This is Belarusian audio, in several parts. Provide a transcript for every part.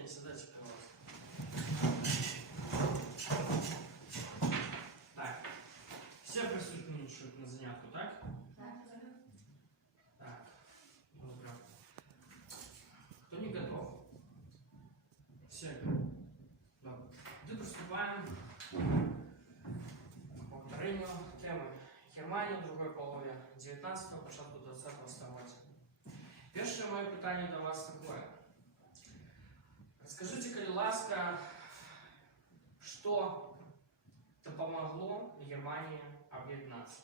день, сідайте, пожалуйста. Так, все присутствуют на занятку, так? Так, добре. Кто не готов? Все готовы? Добре. Тоді приступаємо к повторенню теми Германія в другій половині 19-го, початку 20-го століття. Перше моє питання до вас таке. Расскажите, коли ласка, что помогло Германии объединяться?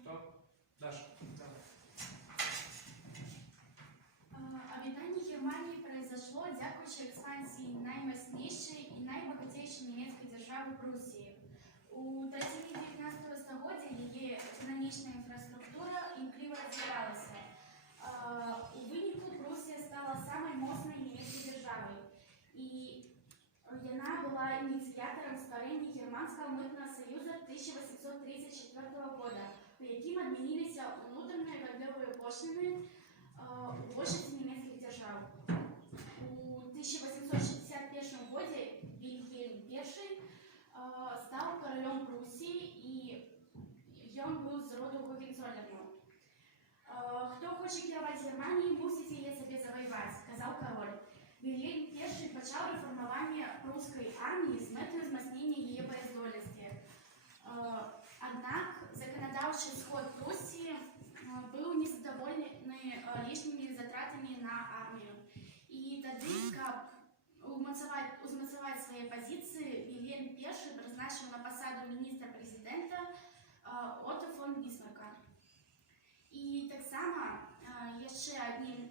Кто? Даша. Об'єднання Германії произошло дякуючи експансії наймощнішої і найбагатейшої німецької держави Прусії. У третині 19 століття її економічна інфраструктура імкліво розвивалася. У виніку Прусія стала самою моцною німецькою державою. І вона була ініціатором створення Германського митного союзу 1834 года, у яким відмінилися внутрішні торгові пошлини у большості німецьких держав. У 1861 году Вільгельм I став королем Прусії, і він був з роду Гогенцоллерну. «Хто хоче керувати Германією, мусить її собі завоювати», – сказав король. Вільгельм I почав реформування прусської армії з метою зміцнення її боєздатності. Однак законодавчий сход Прусії був незадоволений лишніми затратами на армію. І тоді, щоб узмацувати свої позиції, Вільгельм I призначив на посаду міністра-президента Отто фон Бісмарка. І так само ще одним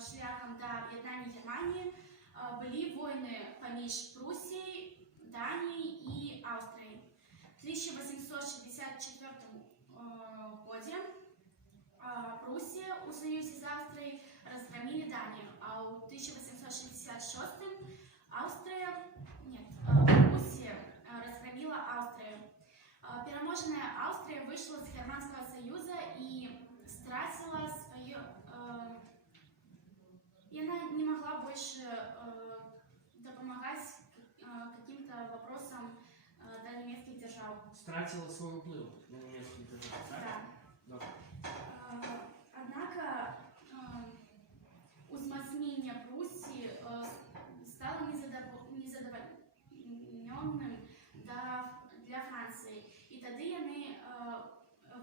шляхом до об'єднання Германії були війни поміж Прусією, Данією і Австрією. В 1864 году Пруссия у союзе с Австрией разгромили Данию, а в 1866 Пруссия разгромила Австрию. Переможенная Австрия вышла из Германского союза и стратила свое... и она не могла больше допомагать каким-то вопросам до немецких держав. Стратила свой вплив на немецких держав, так? Да. Да. Однако узмацнення Пруссии стало незадоволенним для Франції. І тоді вони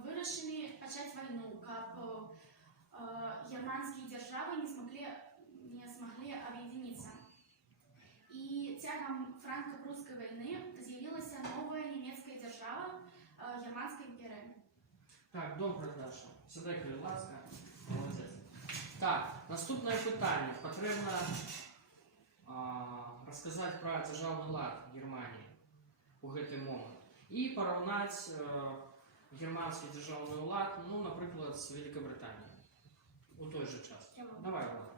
вирішили почати війну, щоб германські держави не змогли об'єднатися. І тягом франко-прусської війни з'явилася нова німецька держава – Германська імперія. Так, добре, Даша. Сідай, коли ласка. Молодець. Так, наступне питання. Потрібно розказати про державний лад Германії у цей момент. І порівняти германський державний лад, ну, наприклад, з Великобританією у той же час. Давай, Влад.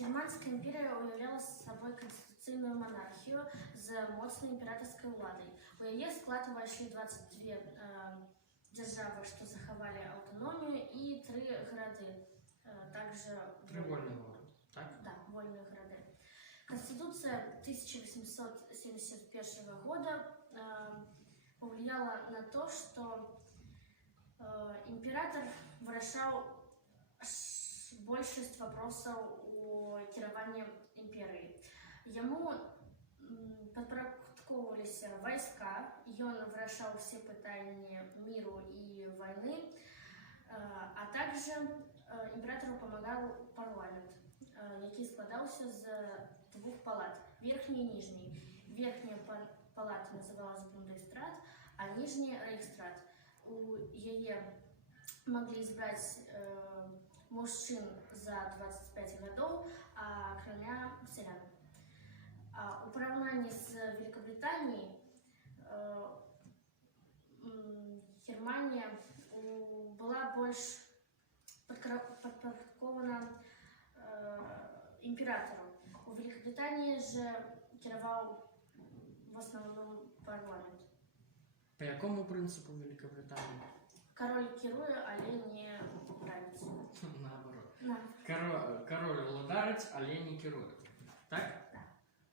Германська імперія уявляла собою конституційну монархію з моцною імператорською владою. У її склад увійшли 22 держави, що заховали автономію, і 3 городи. Также 3 вольні городи, так? Да, вольные города. Конституция 1871 года повлияла на то, что император вирішав большинство вопросов о керовании империи. Ему подпорядковывались войска, и он вирішав все питання миру и войны, а также імператору помогал парламент, який складався з 2 палат – верхній і нижній. Верхня палата називалась Бундесрат, а нижня – Рейхсрат. У її могли збрати мужчин за 25 років, а короля – селян. У порівнянні з Великобританією Германія була більш подпорядкована імператором. У Великобританії же керував в основному парламент. По якому принципу Великобританії? Король кіруе, але не правіць. Наоборот. Да. Король владарить, але не кірує. Так? Так.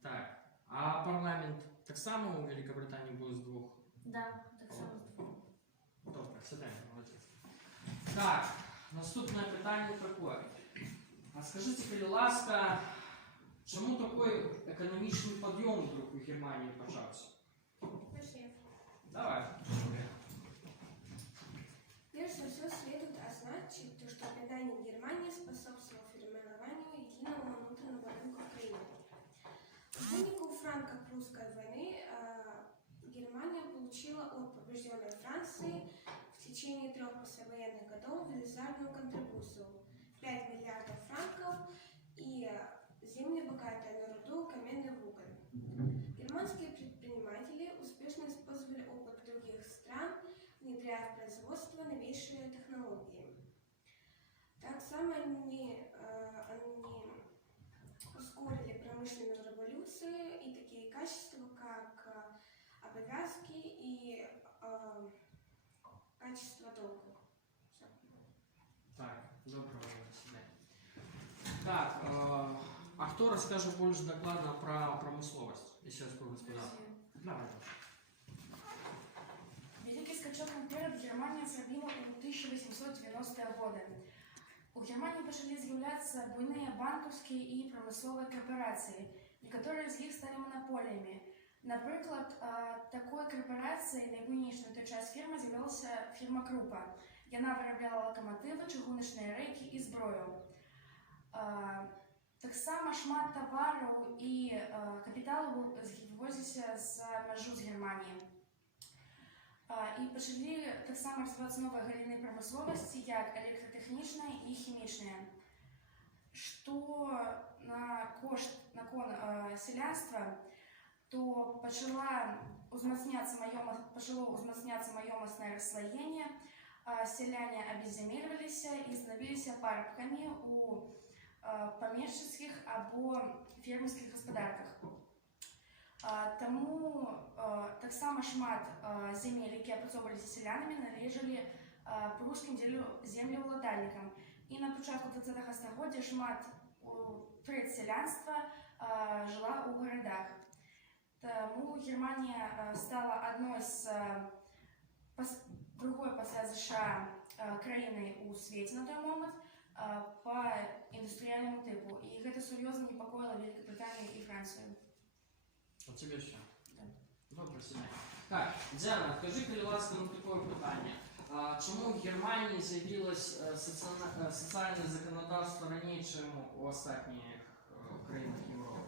Так. А парламент так само у Великобританії був з двох? Да, так само. Добре, сідаємо, молодець. Так, наступне питання таке. А скажіть, будь ласка, чому такий економічний підйом вдруг у Германії почався? Давай. Прежде всего следует отзначить, что питание Германии способствовало формированию единого внутреннего рынка Украины. В вынику франко-прусской войны Германия получила от побежденной Франции в течение 3 послевоенных годов велизарную контрибуцию – 5 миллиардов франков и земли, богатые на руду, каменный уголь. Германские предприниматели успешно использовали опыт других стран, внедряя в производство новейшие технологии. Так само они ускорили промышленную революцию и такие качества, как обовязки и качество долга. Всё. Так, доброго заседания. Так, а кто расскажет больше докладно про промысловость и сельское господарство? Давай. Великий скачок наперед Германия зробила у 1890-е годы. У Германии пачалі з'являцца буйныя банкаўскія і прамысловыя карпорацыі. Некаторыя з іх сталі манаполіямі. Напрыклад, такой карпорацыяй найбуйнейшай на той час фірма з'явілася фірма Крупа. Яна вырабляла лакаматывы, чыгуначныя рэйкі і зброю. Таксама шмат тавараў і капіталу вывозіліся з мяжу з Германіі. І пачалі таксама развівацца новыя галіны прамысловасці, як электратэхнічная і хімічная. Што након сялянства, то пачало ўзмацняцца маёмаснае расслаенне, сяляне абеззямельваліся і станавіліся парабкамі у памешчыцкіх або фермерскіх гаспадарках. Таму таксама шмат земель, якія апрацоўваліся сялянамі, належалі прускім землеўладальнікам. І на пачатку 20-го стагоддзя шмат трэць сялянства жыла ў гарадах. Таму Германія стала адной з другой пасля США краінай у свеце на той момант па індустрыяльнаму тыпу. І гэта сур'ёзна непакоіла Великобританію і Францію. У тебе що? Так. Добре, сідай. Так, Діана, скажи, будь ласка, на таке питання. Чому в Германії з'явилось соціальне законодавство раніше, ніж у останніх країнах Європи?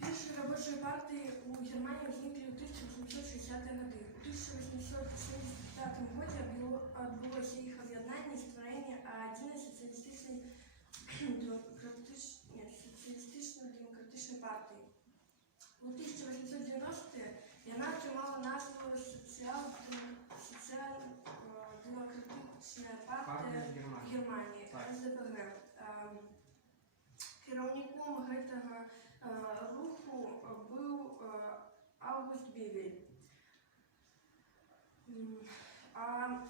Первые рабочие партии у Германии возникли в 1860-е годы. В 1875 году отбылось их объединение и створение единой социалистично-демократичной партии. У 1890-е она отримала назву социал-демократичная партия Германии, СДПГ. Кіраўніком гэтага руху быў Август Бебель.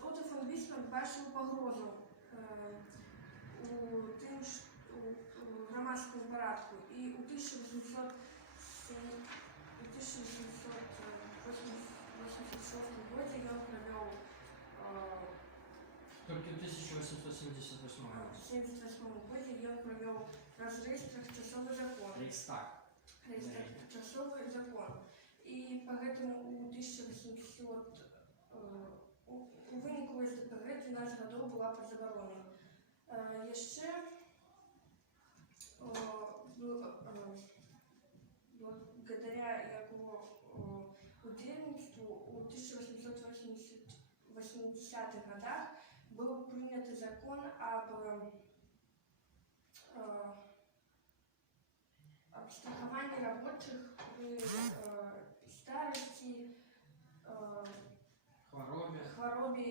Отто фон Бісмарк бачыў пагрозу у грамадскому парадку, і ў 1886 годзе ён правёў Тільки в 1878 разрез трехчасовый закон. Рейхстаг. Трехчасовый закон. И поэтому у 1800 у выніку СДПГ 12 годов была под забороной. Еще благодаря его удельничеству у 1880-х годах был принят закон об страховании рабочих при старости, хворобе и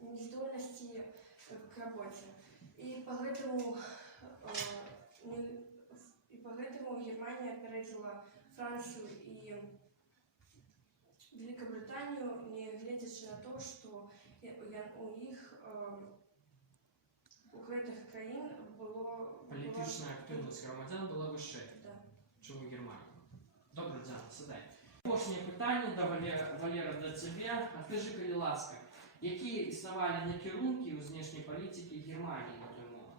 нездольности к работе. И поэтому Германия опередила Францию и Великобританию, не глядячи на то, що у їх у этих країн було Політична активність громадян була вище, Да. ніж у Германії. Добре, Діана, сідай. Опошнє питання, да, Валера, до тебе. А скажи, коли ласка, які існували накерунки у знешньої політики Германії на той момент?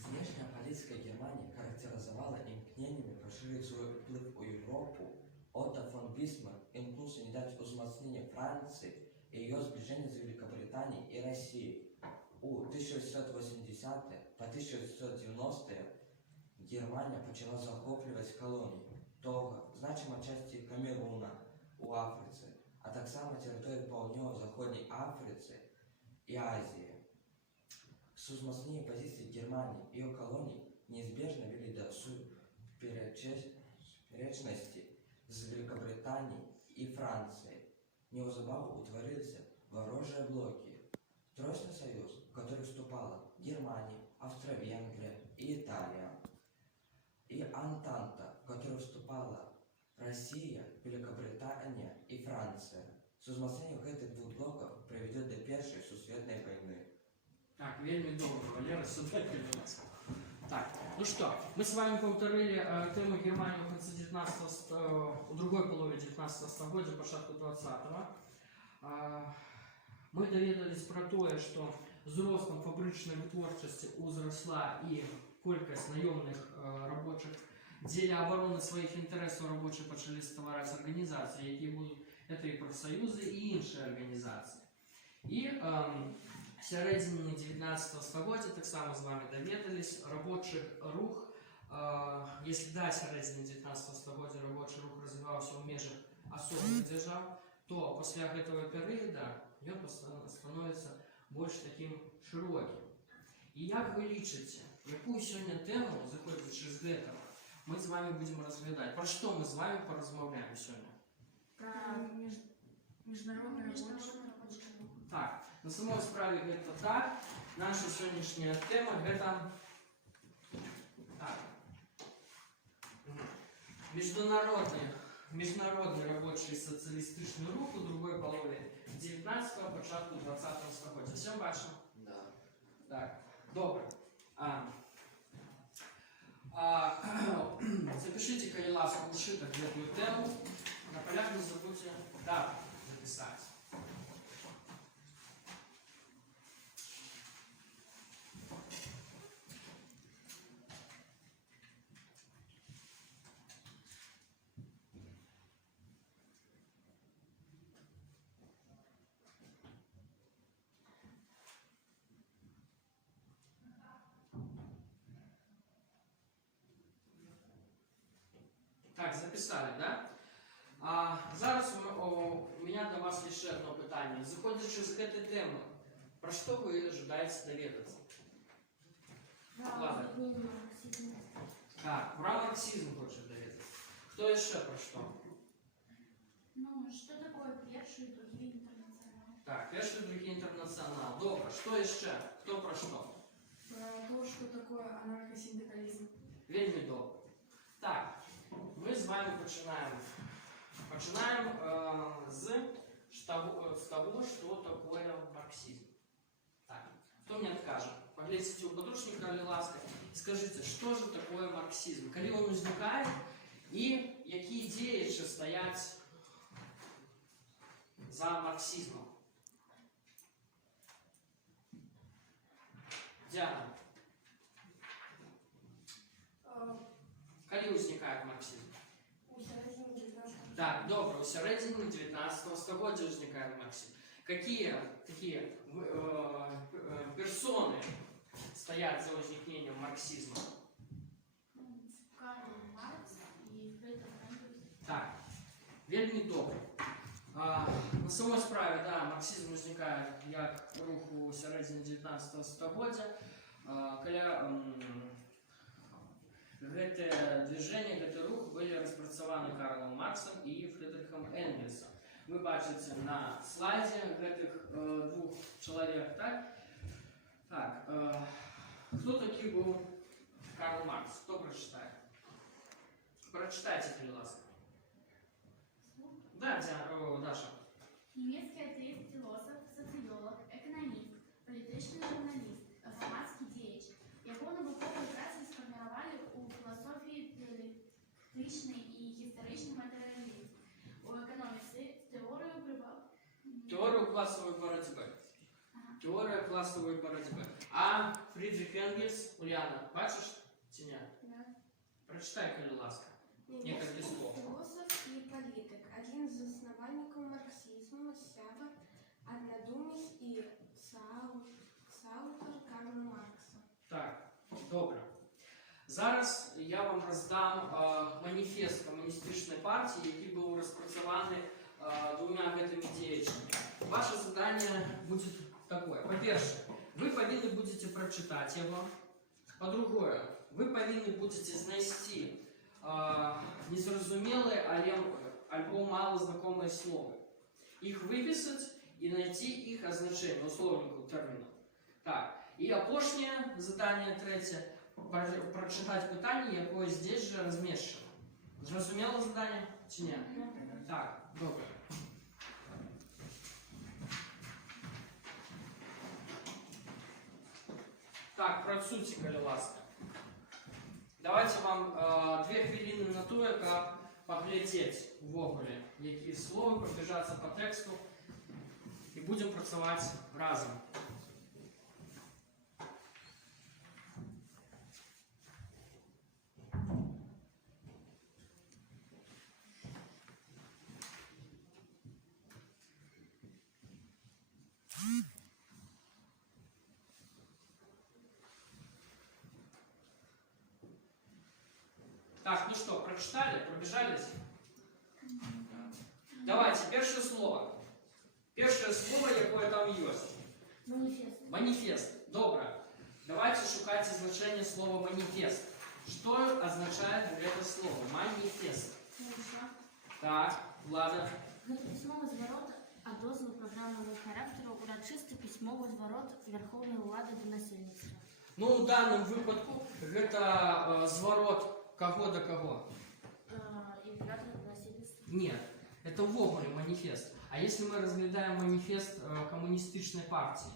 Знешняя политика Германии характеризовала имкнениями расширить свой вплив у Европу. Отто фон Бисмарк имкнулся не дать узмацнения Франции и ее сближения с Великобританией и Россией. У 1880-е по 1990-е Германия начала захоплювати колонии Того, значимой части Камеруна у Африці, а так само території Південно-Західній Африці и Азии. Узмацнение позиций Германии и ее колоний неизбежно вели до суперечности с Великобританией и Францией. Неузабаву утворилися ворожие блоки. Тройственный союз, в который вступала Германия, Австро-Венгрия и Италия. И Антанта, в которую вступала Россия, Великобритания и Франция. Узмацнение этих двух блоков приведет до Первой Всесвітньої войны. Так, вельми добре, Валера, сюда переносим. Так, ну что, мы с вами повторили тему Германии в конце 19 у другой половине 19 століття, початку 20-го. Мы доведались про то, что з ростом фабричної творчості узросла і кількість наемных рабочих. Для оборони своїх інтересів робочі почали створювати організації, які будуть, це і профсоюзи, і інші організації. І в середині 19 століття, так само з вами довідались, робочий рух, якщо до середини 19 століття робочий рух розвивався в межах особливих держав, то після цього періоду він становиться більш таким широким. І як ви лічите, яку сьогодні тему, заходячи з этого, ми з вами будемо розглядати? Про що ми з вами порозмовляємо сьогодні? Про международный рабочий. Международный рух. Так, на самой справе это так. Наша сегодняшняя тема это так. Международный рабочий социалистичный рух у другой половині 19-го, початку 20-го століття. Все бачимо? Да. Так, добре. Запишите, коли ласка, ушиток в эту тему. На полях не забудьте дату записать. Так, записали, да? Зараз у мене до вас є ще одне питання. Заходячи з цієї теми, про що ви ожидаєте довідатися? Ладно. Так, про марксизм хоче довідатися. Хто ще про що? Ну, что такое первый и другие интернационалы? Так, перший, другий інтернаціонал. Добре, що ще? Хто про що? Про то, что такое анархосиндикализм. Вельми добре. Так, ми з вами починаємо. Починаємо з того, що такое марксизм. Так, хто мені откаже? Поглядите у подручника или ласка и скажите, что же такое марксизм? Коли он возникает и какие идеи ще стоять за марксизмом? Диана, коли возникает марксизм? У середині 19 Так, добре, у середині 19 століття возникає марксизм. Какие такие персоны стоят за возникновением марксизма? Карл Маркс и Фридрих Энгельс. Так, вельми добре. На самой справе, да, марксизм возникає як рух у середині 19 століття, коли гэта движение, гэты рух были распрацаваны Карлом Марксом и Фридрихом Энгельсом. Вы бачите на слайде гэтых двух человек, так? Так, кто таки был Карл Маркс? Кто прочитает? Прочитайте, пожалуйста. Да, Да, Даша. Німецький атеїст, філософ, соціолог, економіст, політичний журналіст, громадський діяч. Його наукові праці сформували у філософії теоретичний і історичний матеріалізм, у економіці теорію Теорию классовой борьбы. Теория классовой борьбы. А Фридрих Энгельс, Ульяна, бачиш? Ціня? Прочитай, коли ласка. Некалькі слов. Філософ і політик. Один з основальників марксизму, сябар, однодумець і соавтор Карла Маркса. Так, добре. Зараз я вам роздам маніфест комуністичної партії, який був розпрацьований двома гэтымі діячами. Ваше задание будет такое. По-перше, вы повинны будете прочитать его. По-другое, вы повинны будете знайти незразумелые альбо мало знакомые слова. Их выписать и найти их означение, условников терминов. Так, и опошнее задание третье, прочитать питание, якое здесь же размещено. Зрозумело задание? Чи ні? Так, добре. Так, працюйте, коли ласка. Давайте вам 2 хвилини на то, як поглядеть ввогуле, які слова, пробіжатися по тексту і будемо працювати разом. Так, ну что, прочитали? Пробежались? Давайте, первое слово. Первое слово, якое там есть. Маніфест. Маніфест. Добре. Давайте шукайте значение слова маніфест. Что означает это слово? Маніфест. Так, Влада. Гэта пісьмовы зварот ад дозволу праграмнага характару, урачысты пісьмовы зварот вярхоўнай улады да насельніцтва. Ну, у данном выпадку это зворот кого до кого? Імператора да насельніцтва. Нет, это ввогуле маніфест. А если мы разглядаем маніфест коммунистичной партии,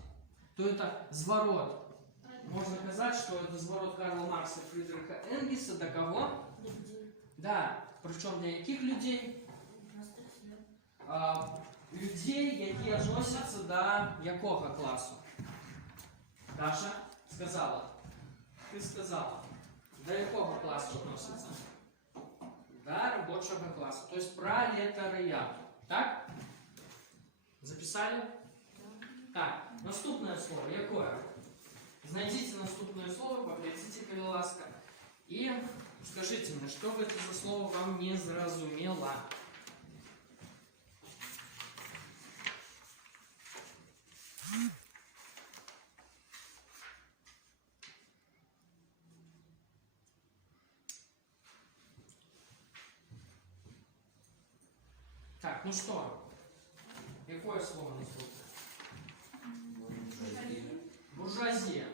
то это зворот. Можно сказать, что это зворот Карла Маркса и Фридриха Энгельса до кого? Для людей. Да, причем для яких людей? Простих всіх. Людей, які относятся до якого классу? Даша сказала. Ты сказала. До якого классу относятся? До рабочего класса. То есть пролетариат. Так? Записали? Так, наступное слово. Якое? Знайдите наступное слово, поглядите, коли ласка. И скажите мне, что это за слово вам не зразумело? Так, ну что? Какое слово наступное? Буржуазия.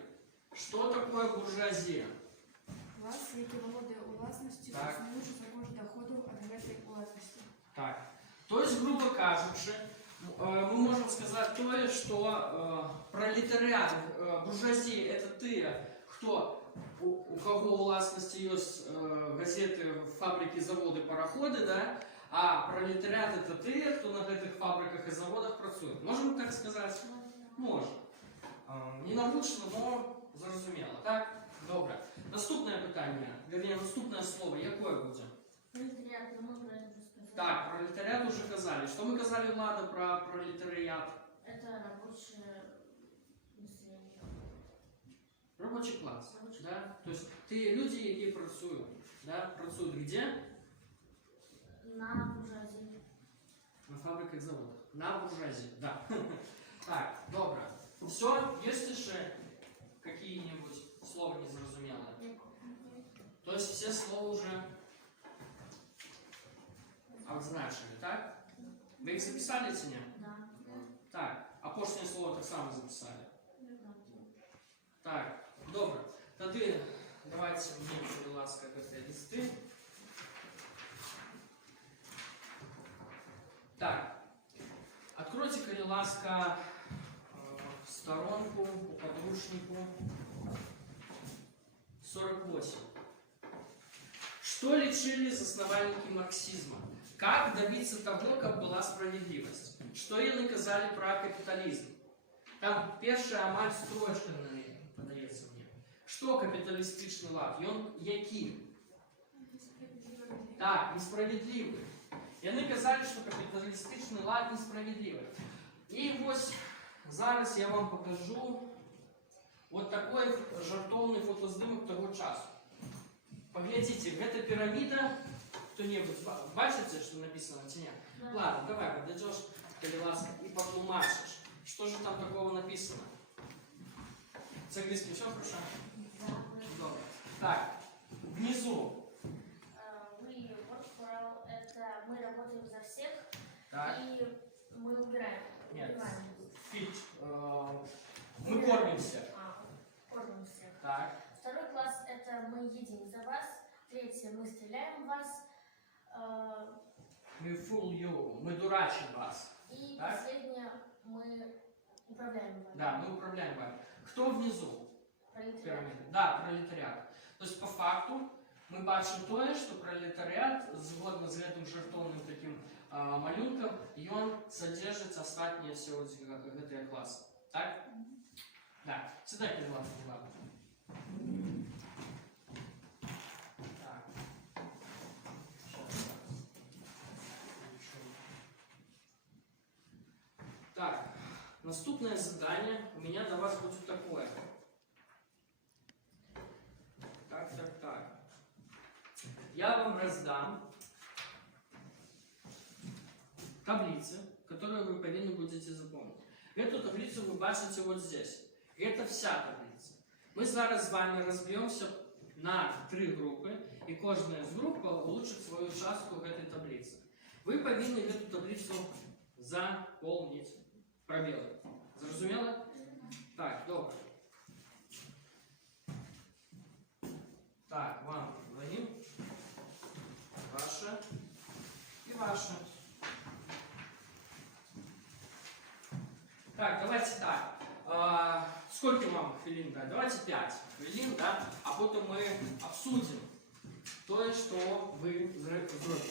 Что такое буржуазия? Клас, який володіє у власності, Так. існуючи за кошт доходу від цієї власності. Так. То есть, грубо кажучи, мы можем сказать то, что пролетариат, буржуазия это те, кто, у кого у власности есть газеты, фабрики, заводы, пароходы, да? А пролетариат это те, кто на этих фабриках и заводах працює. Можем так сказать? Можем. Не научно, но зрозуміло. Так? Добре. Наступне питання, вернее, наступне слово, якое буде? Пролетариат, ну мы про это уже сказали. Так, пролетариат уже казали. Что мы казали, Влада, про пролетариат? Это рабочее население. Рабочий класс. Рабочий Да? То есть ты люди, які працюють. Да? Працюють где? На буржуазии. На фабриках, заводах. На буржуазии, да. Так, добре. Все, есть еще какие-нибудь слова незразумелые? То есть все слова уже обозначили, так? Вы их записали, Тиня? Да. Так, а пошлое слово так само записали. Да. Так, добре. Тоді давайте мені, будь ласка, листи. будь ласка, в сторонку, по подручнику 48. Что лечили основанники марксизма? Как добиться того, как была справедливость? Что и наказали про капитализм? Там первая амаль строчка подается мне. Что капиталистичный лад? И он який? Так, несправедливый. И они казали, что капиталистичный лад несправедливый. И вот зараз я вам покажу вот такой жартовный фотоздымок того часу. Поглядите, это пирамида. Кто-нибудь бачите, что написано на тенях? Да. Ладно, давай подойдешь, ласка, и потлумачишь. Что же там такого написано? С английским все хорошо? Добре. Так, внизу. We work for all, это мы работаем за всех, Так, и мы убираем. нет. Убиваем. Фич. Мы кормим всех. Кормим всех. Так, Второй класс это мы едим за вас. Третье мы стреляем в вас. we fool you. Мы дурачим вас. И Так. последнее мы управляем вами. Да, мы управляем вами. Кто внизу? Пролетариат. Пирамида. Да, пролетаріат. Тобто, по факту, ми бачимо те, що пролетаріат, згодно з гэтым жартовним таким малюнком, ён содержит остатние все гэтыя классы. Так? Да. Сідайте, будь ласка, ладно. Так. Так, наступное задание у меня для вас будет такое. Так. Я вам раздам таблицы, которые вы повинны будете запомнить. Эту таблицу вы бачите вот здесь. Это вся таблица. Мы зараз с вами разбьемся на 3 группы, и каждая из групп получит свою частку в этой таблице. Вы повинны эту таблицу заполнить. Пробелы. Зрозумело? Так, добре. Так, вам даю. Ваше и ваше. Так, давайте так. Сколько вам хвилин дать? Давайте 5 хвилин, да? А потом мы обсудим то, что вы сделаете.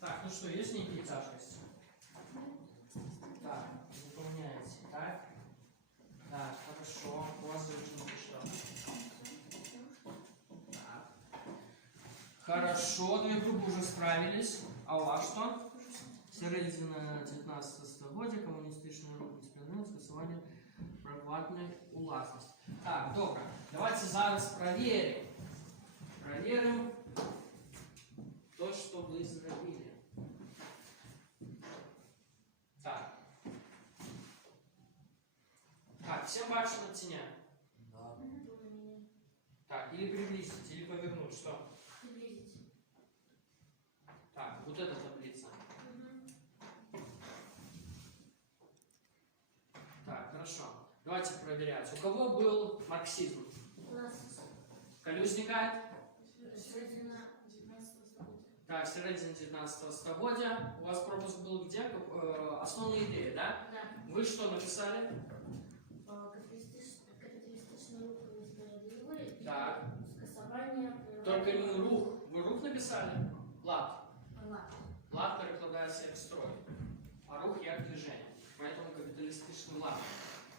Так, ну что, есть некие тяжкости? Так, выполняете, так? Так, хорошо. У вас девчонки что? Так. Хорошо, 2 группы уже справились. А у вас что? Середина 19 століття, комуністичний рух несправедливо, скасування приватної власності. Так, добре. Давайте зараз проверим. Проверим то, что вы сделали. Так. Так, все бачат на теня? Да. Так, или приблизить, или повернуть, что? Приблизить. Так, вот эта таблица. Так, хорошо. Давайте проверять. У кого был марксизм? У нас Колюсника? середина Так, середина 19 століття. У вас пропуск был где? Основные идеи, да? Да. Вы что написали? Капиталистичный рух несправедливый. Так. Скасование. Только не рух. Вы рух написали? Лад. Лад. Лад перекладається як строй, а рух як движение. Поэтому капиталистичный лад.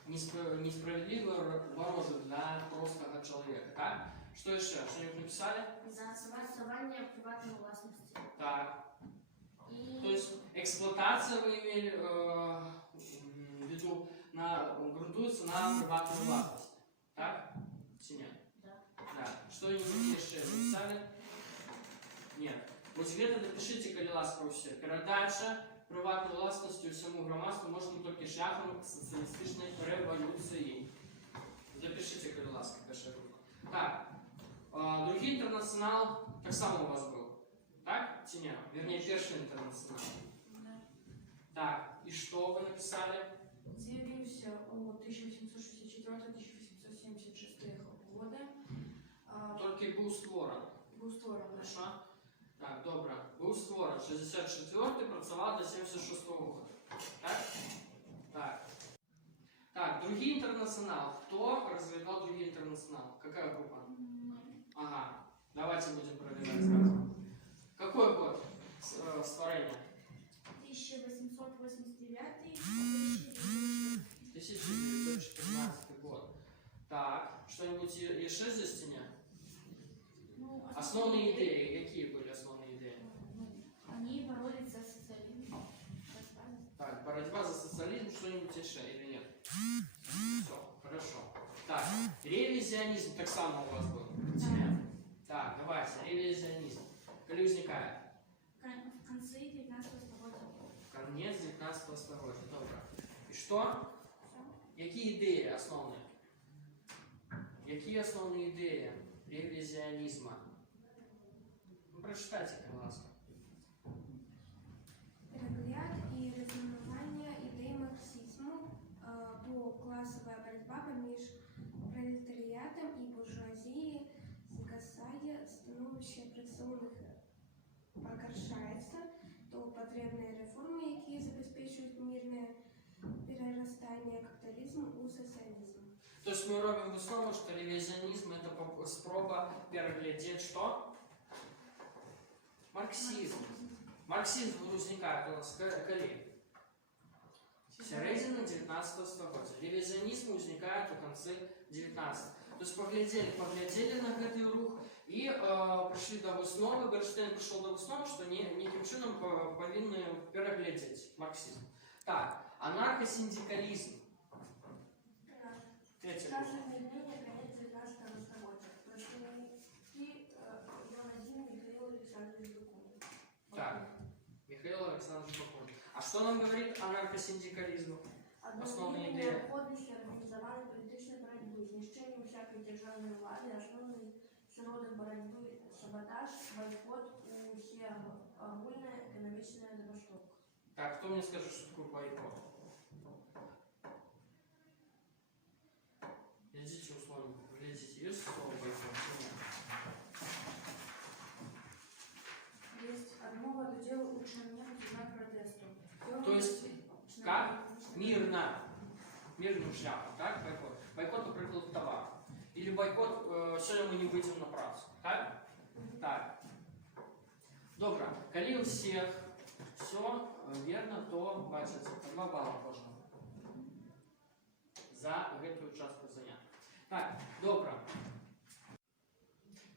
Несправедливо ворожит для простого человека. Так? Что еще? Что-нибудь написали? За скасование приватной властности. Так. То есть эксплуатация вы имели в виду грунтуется на приватной власности. Так? Чи нет? Да. Да. Что-нибудь еще написали? Нет. Вот где-то допишите, коли ласка все. Передача приватної власності усьому громадству можна тільки шляхом соціалістичної революції. Запишите, коли ласка, перша група. Так. Другий інтернаціонал так само у вас був. Так? Чи ні? Вернее, перший інтернаціонал. Так. И что вы написали? З'явився у 1864-1876 годи. Тільки був створений. Був створений. Хорошо? Так, добре. Був створений. 64-й, працював до 76-го року. Так? Так. Так, другий интернационал. Кто развивал другий интернационал? Какая группа? Ага. Давайте будем проверять сразу. Какой год створения? 1914 год. Так, что-нибудь еще здесь нет? Ну, Основные идеи. Какие были основные идеи? Они боролись за социализм. Так, борьба за социализм, что-нибудь еще или нет? Все, хорошо. Так, ревизионизм так само у вас был. Так, давайте, ревизионизм. Коли возникает? В конце 19 столетия. Конец 19 столетия, добре. І що? Які ідеї основні? Які основні ідеї ревізіонізму? Ну, прочитайте, будь ласка. Перегляд и размывание идей марксизму, классовая борьба поміж пролетариатом и буржуазией згасає, становище працівних погоршається, то потрібні реформи, які забезпечують мирне перерастання капіталізму у соціалізм. То есть мы робим выснову, что ревизионизм это спроба переглядеть что? Марксизм. Марксизм возникает у нас коли? Середина 19 столетия. Ревизионизм возникает у конце 19. То есть поглядели на этот рух и пришли до высновы, Бернштейн пришел до высновы, что неким чином повинны переглядеть марксизм. Так, анархосиндикализм. Третья группа. Явление конец 19 столетия. Представники Ионазин Михаил Александрович Бакунин. Так, Михаил Александрович Бакунин. А что нам говорит анархосиндикализм? Основные идеи. Необходимости организованной политической борьбы, знищение всякой державной власти, основной сродок борьбы, саботаж, бойкот, всеогульная экономичная забастовка. Так, кто мне скажет, что такое бойкот? Идите условно, глядите, есть слово бойкот? Есть одного до дела лучше нет знак протесту. То есть, как? Мирно. Мирным шляхом, так? Бойкот. Бойкот, например, товар. Или бойкот, сегодня мы не выйдем на працу. Так? Так. Добре. Коли у всех все верно, то бачите, по 2 балла кожного. За эту участку занять. Так, добре.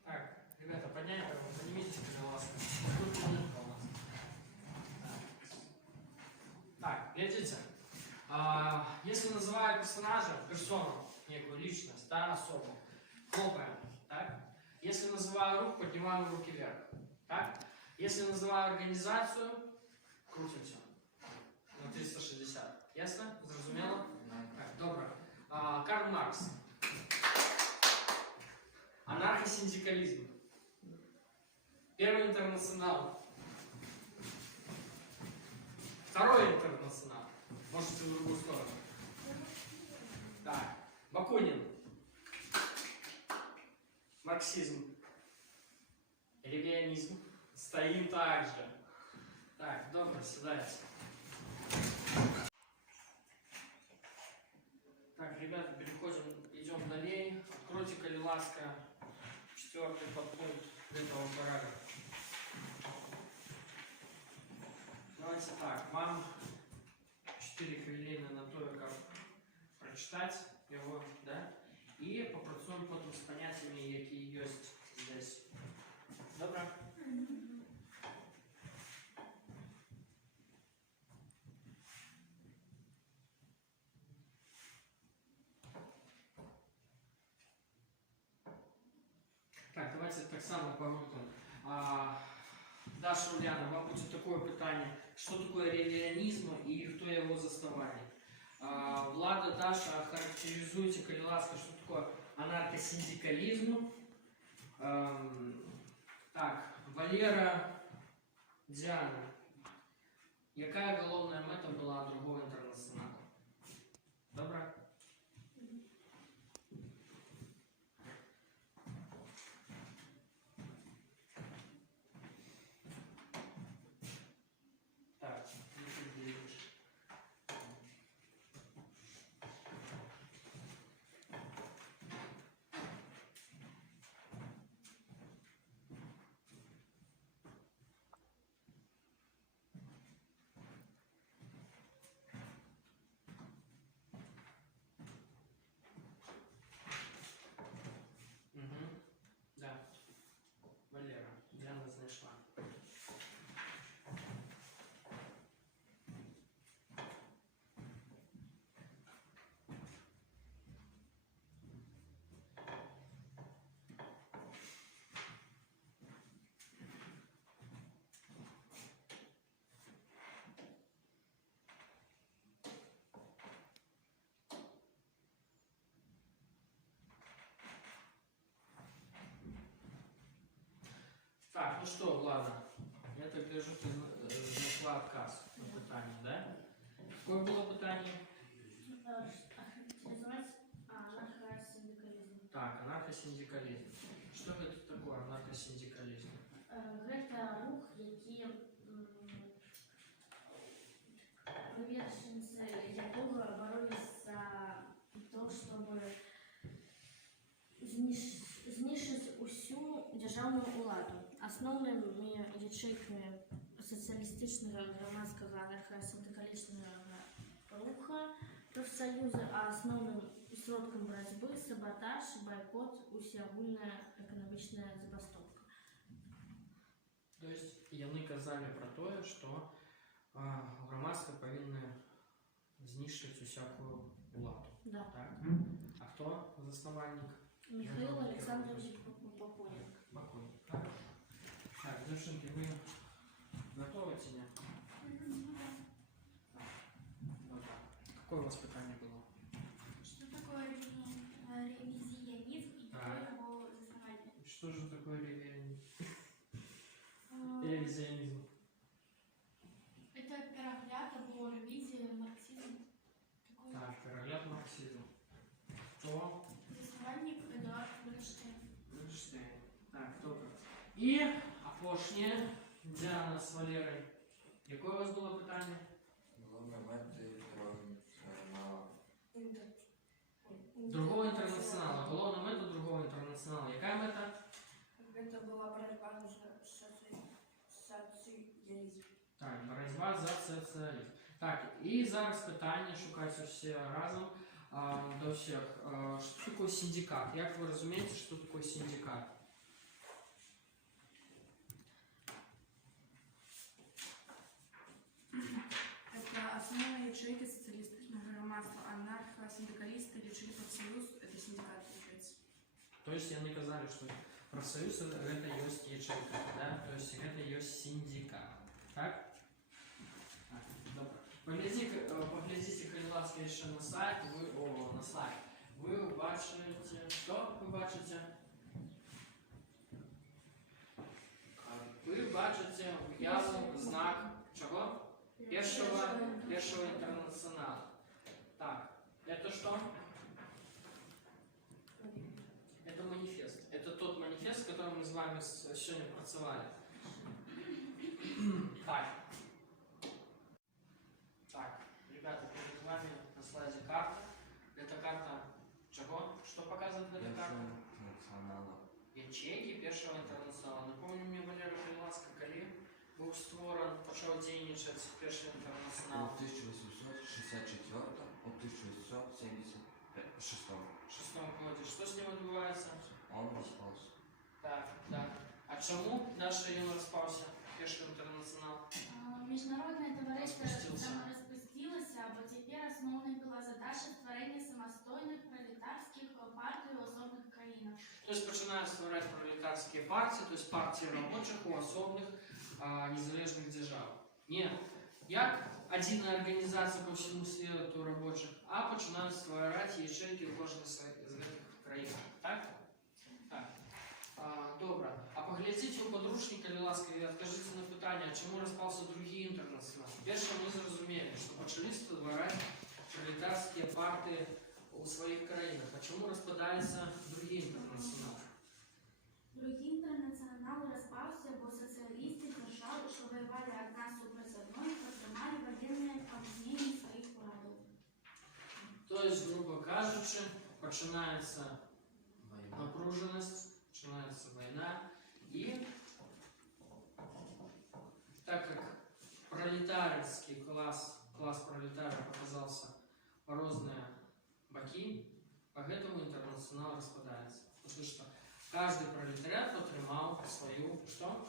Так, ребята, поднимите, пожалуйста. Сколько минут у нас? Так, глядите. Если называю персонажа, персону, некую личность, да, особу, хлопаем, так? Если называю рух, поднимаем руки вверх, так? Если называю организацию, крутимся на 360. Ясно? Зрозуміло? Так, добре. Карл Маркс. Анархосиндикализм. Первый интернационал. Второй интернационал. Можете в другую сторону. Так. Бакунин. Марксизм. Ревизионизм. Стоим так же. Так, добре, сідайте. Так, ребята, переходим, идем далее. Откройте, коли ласка, 4-й подпункт этого параграфа. Давайте так, вам 4 хвилины на то, как прочитать его, да? И попрацуем потом с понятиями, які есть здесь. Добре? давайте так само по группам. Даша, Уляна, вам будет такое питание. Что такое ревизионизм и кто его заставали? Влада, Даша, характеризуйте, коли ласка, что такое анархосиндикализм. Так, Валера, Диана. Яка головна мета була другого інтернаціоналу? Добре? Так, ну, ти дивиш. Угу. Да. Валера, Диана знайшла. Так, ну что, ладно. Я так гляжу, ти знайшла отказ на питання, да? Какое було питання? Охарактеризовать анархосиндикализм. Так, анархосиндикализм. Что это такое анархосиндикализм? Гэта рух, які приверженцы якога боролись за то, чтобы знішчыць усю дзяржаўную ўладу. Асноўнымі ячэйкамі сацыялістычнага грамадскага анархосиндикалічнага руха прафсаюзы, а асноўным сродкам барацьбы саботаж, байкот, усеагульная эканамічная забастоўка. То есть яны казалі про тое, што грамадства павінна знішчыць усякую уладу. Да. Так? А хто заснавальнік? Михаил Александрович Покойник. Покойник. Так, так, девчонки, вы готовы ці не? Ну так. Какое у вас питання було? Что такое ревизионизм и кто Так. его заснователь? Что же такое ревизионизм? Это перегляд або ревизия, марксизм. Такой Так, перегляд марксизму. Хто? заснованник Эдуард Бернштейн. Бернштейн. Так, добре. І апошнє, Діана з Валерою. Яке у вас було питання? Головне мети Другого інтернаціоналу. Головна мета другого інтернаціоналу. Яка мета? Это была борьба за социализм. Так, боротьба за соціалізм. Так, і зараз питання шукаються всі разом до всіх. Що таке синдикат? Як ви розумієте, що таке синдикат? Это основная ячейка социалистичного громадства. Анархосиндикалисты лечили профсоюз, это синдикат получается. То есть яны казалі, што профсоюз гэта ёсць ячейка, да? То есть гэта ёсць синдикат. Так? Так, добра. Поглядзіце, калі ласка, яшчэ на сайт, на сайт. Вы бачыце, што вы бачыце? Вы бачыце уяву, знак чаго? Першого интернационала. Так, это что? Это манифест. Это тот манифест, с которым мы с вами сегодня працевали. Так. Так, ребята, перед вами на слайде карта. Это карта чего? Что показывает эта карта? Ячейки першого интернационала. Напомню мне, Валера Криласка, коли був створен, почав діянічати перший У інтернаціонал. 1864 у 1876 В 6 году. Что с ним відбувається? он распался. Так, так. А чому дальше він розпався? Перший інтернаціонал? Міжнародне товариство Розпустився. саморозпустилося, бо тепер основною була задача створення самостійних пролетарських партій у особних країнах. Тобто починає створити пролетарські пролетарские партии, то есть партии рабочих у особных незалежных держав. Не як одна организация по всему свету рабочих, а починають створювати ячейки в кожній з цих країн. Так? Так. Добре. А поглядіть у подручника, будь ласка, і відкажіть на питання, чому розпався другий інтернаціонал. Перше, ми зрозуміли, що почали створювати пролетарські партії у своїх країнах. А чому розпадається другий інтернаціонал? Другий інтернаціонал розпався, бо соціалісти держав, що воювали одна супроти одної, підтримали воєнне об'єднання своїх владів. Тобто, грубо кажучи, починається напруженість, починається війна, і так як пролетарский класс пролетариев оказался по разные боки, поэтому интернационал распадается. Потому что каждый пролетариат потримал свою, что?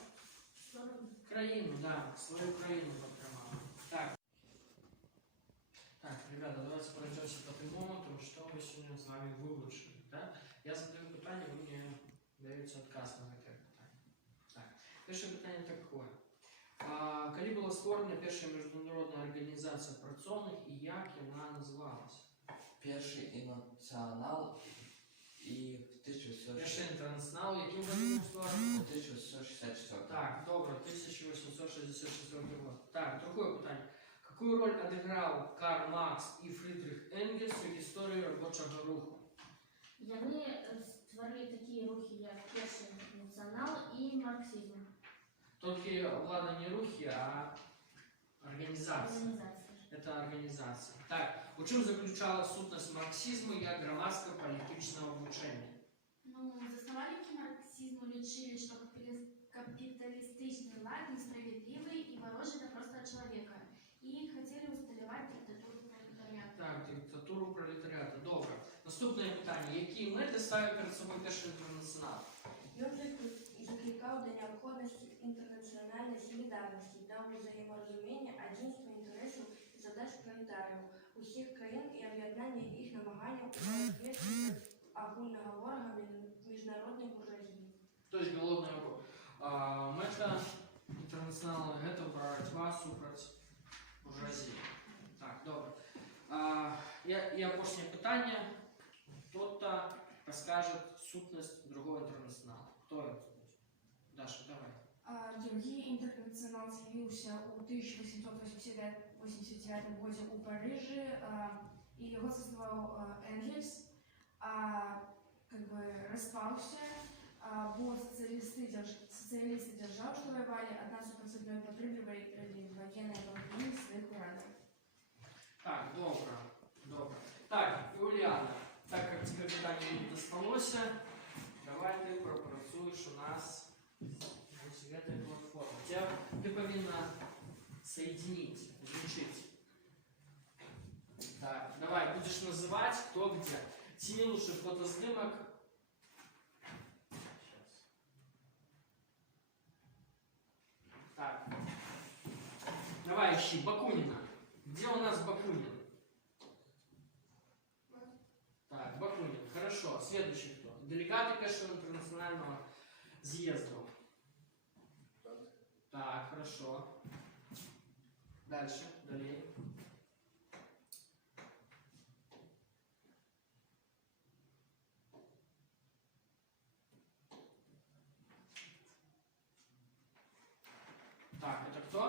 Краину, да, свою краину потримал. Так. Так, ребята, давайте пройдемся по тем моментам, что мы сегодня с вами выучили. Да? Я задаю питание, вы мне даете отказ на это питание. Так, первое питание такое. Коли була створена перша міжнародна організація працівних і як вона називалась? Перший інтернаціонал і в 1864. Перший інтернаціонал, яким був створений? 1864. Так, добре, 1864 год. Так, другое питання. Какую роль отыграл Карл Маркс и Фридрих Энгельс в истории рабочего руху? Яны створили такие рухи, як Перший інтернаціонал і марксизм. Только влада не рухи, а организация. Організація. Это организация. Так, у чому заключалась сутність марксизму як громадсько-політичного обучення? Ну, засновники марксизму лічили, що капиталистичный лад несправедливый и ворожит просто человека. И хотели усталевать диктатуру пролетариата. Так, диктатуру пролетаріату. Добре. Наступне питання. Які мети ставить перед собою перший інтернаціонал? Ён закликал до необходимости интернациональной солидарности, до взаиморазумения, единства интересов и задач пролетариев усіх країн і об'єднання їх намагання у соответствии огульного ворога міжнародної буржуазії. Тобто головна мета інтернаціоналу – це боротьба супроти буржуазії. Так, добре. І опошнє питання. Хто-то розкаже сутність другого інтернаціоналу. Хто це? Даша, давай. Другий интернационал з'явился у 1889 году у Париже, и его создавал Энгельс, как бы распался, бо социалисты держав, что воевали одна супроти одной, подтримливали военные объединения своих урядов. Так, добре. Добре. Так, Юліана, так як тебе питання не досталося, давай ти пропрацюєш у нас в этой платформе. Ты повинна соединить, изучить. Так, давай, будешь называть кто где. Ці лучше фотоснимок. Сейчас. Так. Давай ищи Бакунина. Где у нас Бакунин? Так, Бакунин. Хорошо. Следующий кто? Делегаты Першого интернационального съезда. Так, хорошо. Дальше, далее. Так, это кто?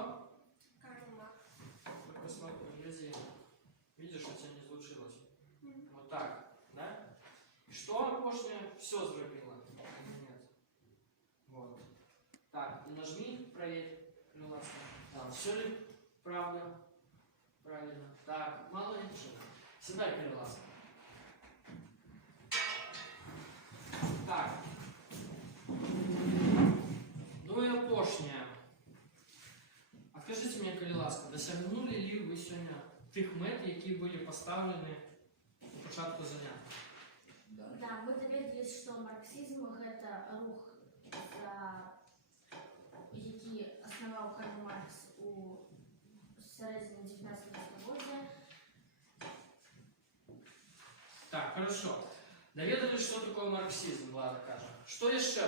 Карл Маркс. Только посмотри, погляди. Видишь, у тебя не случилось. Вот так, да? И что Пошня все зробила? Нет. Вот. Так, нажми, проверь. Да, все ли правда? Правильно. Так, молодец. Седай, перелазка. Так. Ну и опошня. А скажите мне, коли ласка, досягнули ли ви сьогодні тих мет, які були поставлені у початку заняття? Да, мы доведались, что марксизм – это рух, який основав Карл Маркс у середині 19 століття. Так, хорошо. Доведались, что такое марксизм, Влада каже.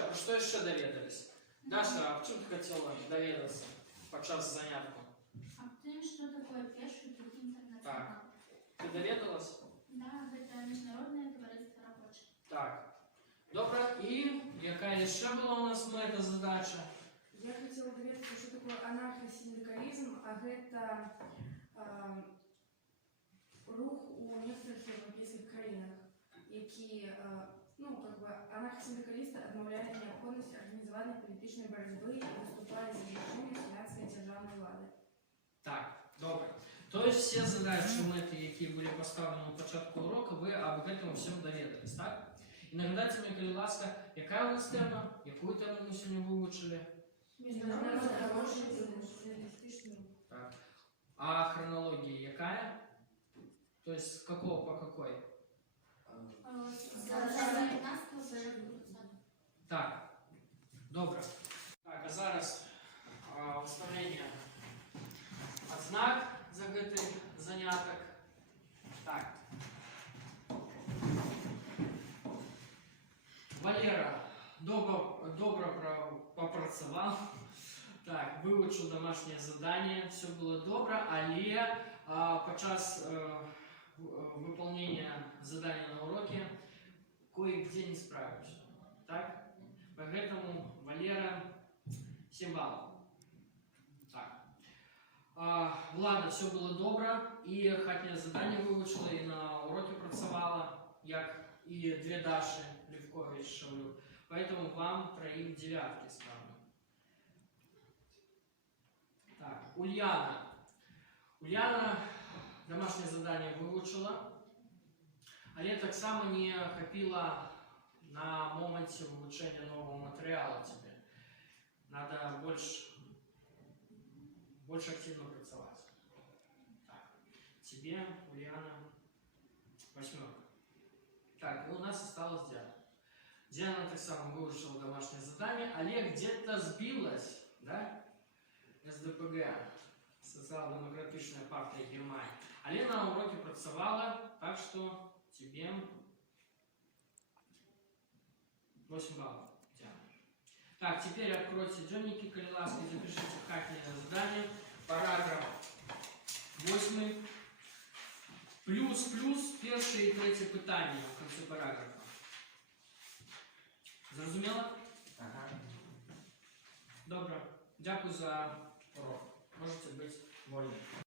Про що ще доведались? Даша, а в чому ти хотіла доведатися під час занятку? А тем, что такое пеший путь интернационал? Так. Ти доведалась? Да, это международное товариство рабочих. Так. Добре. І яка ще була у нас мета-задача? Я хотела доведаться, что такое анархосиндикализм, а это рух у некоторых европейских країнах, які, анархосиндикалісти відмовляють необхідність організування політичної боротьби і виступають за рішення селянської державної влади. Так, добре. Тобто всі задачі, мети, які були поставлені на початку уроку, ви об этом всьому довідались, так? І нагадайте мені, коли ласка, яка у нас тема? Яку тему ми сьогодні вивчили? Международный рабочий социалистичный рух. Так. А хронология какая? То есть с какого по какой? С 19 по 20. Так. Добре. Так, а зараз вставлення ознак за гэтый заняток. Так. Валера добро попрацював. Так, вивчив домашнє завдання, все було добре, але під час виконання завдання на уроці кое-где не справився. Так? Поэтому Валера 7 баллов. Так. Влада, все було добре, і хатнє завдання вивчила, і на уроці працювала, як і дві Даші Левкович Шавлю. Поэтому вам троим девятки ставлю. Так, Ульяна. Ульяна домашнее задание выучила, але так само не хапила на моменте вивчення нового материала тебе. Надо больше активно працевать. Так, тебе, Ульяна, 8. Так, и у нас осталось Диана. Диана так само выучила домашнее задание, але где-то сбилась, да? СДПГ, Социал-демократичная партия Германии. Але на уроке працевала, так что тебе 8 баллов, Диана. Так, теперь откройте дневники Калиласки, запишите хатнее задание, параграф 8. Плюс перше і третє питання в кінці параграфа. Зрозуміло? Ага. Добре. Дякую за урок. Можете бути вольні.